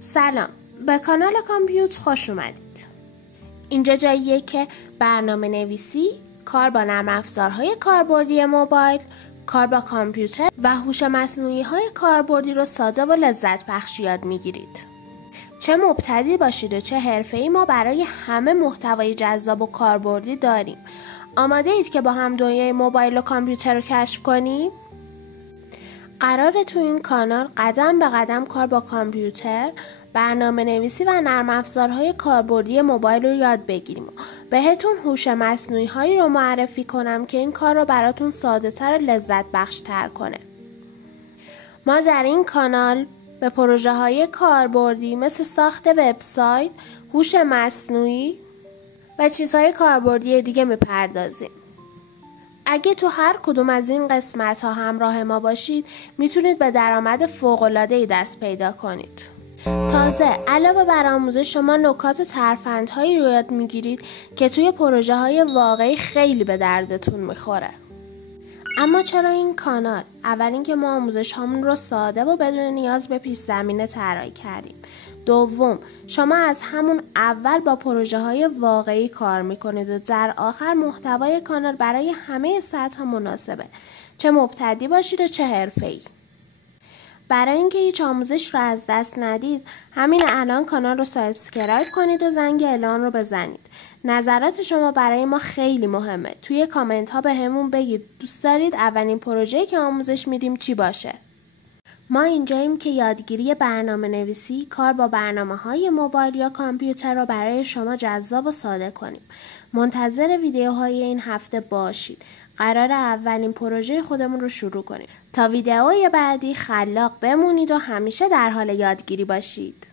سلام، به کانال کامپیوت خوش اومدید. اینجا جاییه که برنامه نویسی، کار با نرم افزارهای کاربردی موبایل، کار با کامپیوتر و هوش مصنوعی های کاربردی رو ساده و لذت بخش یاد میگیرید. چه مبتدی باشید و چه حرفه‌ای، ما برای همه محتوای جذاب و کاربردی داریم. آماده اید که با هم دنیای موبایل و کامپیوتر رو کشف کنیم؟ قراره تو این کانال قدم به قدم کار با کامپیوتر، برنامه نویسی و نرم افزارهای کاربردی موبایل رو یاد بگیریم. بهتون هوش مصنوعی هایی رو معرفی کنم که این کار رو براتون ساده تر و لذت بخش تر کنه. ما در این کانال به پروژه های کاربردی مثل ساخت وبسایت، هوش مصنوعی و چیزهای کاربردی دیگه میپردازیم. اگه تو هر کدوم از این قسمت ها همراه ما باشید میتونید به درآمد فوق‌العاده‌ای دست پیدا کنید. تازه علاوه بر آموزش شما نکات و ترفندهایی رو یاد میگیرید که توی پروژه های واقعی خیلی به دردتون میخوره. اما چرا این کانال؟ اول اینکه ما آموزش هامون رو ساده و بدون نیاز به پیش زمینه طراحی کردیم. دوم، شما از همون اول با پروژه های واقعی کار میکنید و در آخر محتوای کانال برای همه سطح مناسبه، چه مبتدی باشید و چه حرفه‌ای. برای اینکه هیچ آموزش رو از دست ندید، همین الان کانال رو سابسکرایب کنید و زنگ اعلام رو بزنید. نظرات شما برای ما خیلی مهمه. توی کامنت ها به همون بگید دوست دارید اولین پروژه‌ای که آموزش میدیم چی باشه. ما اینجاییم که یادگیری برنامه نویسی، کار با برنامه‌های موبایل یا کامپیوتر رو برای شما جذاب و ساده کنیم. منتظر ویدیوهای این هفته باشید. قراره اولین پروژه خودمون رو شروع کنیم. تا ویدیوهای بعدی خلاق بمونید و همیشه در حال یادگیری باشید.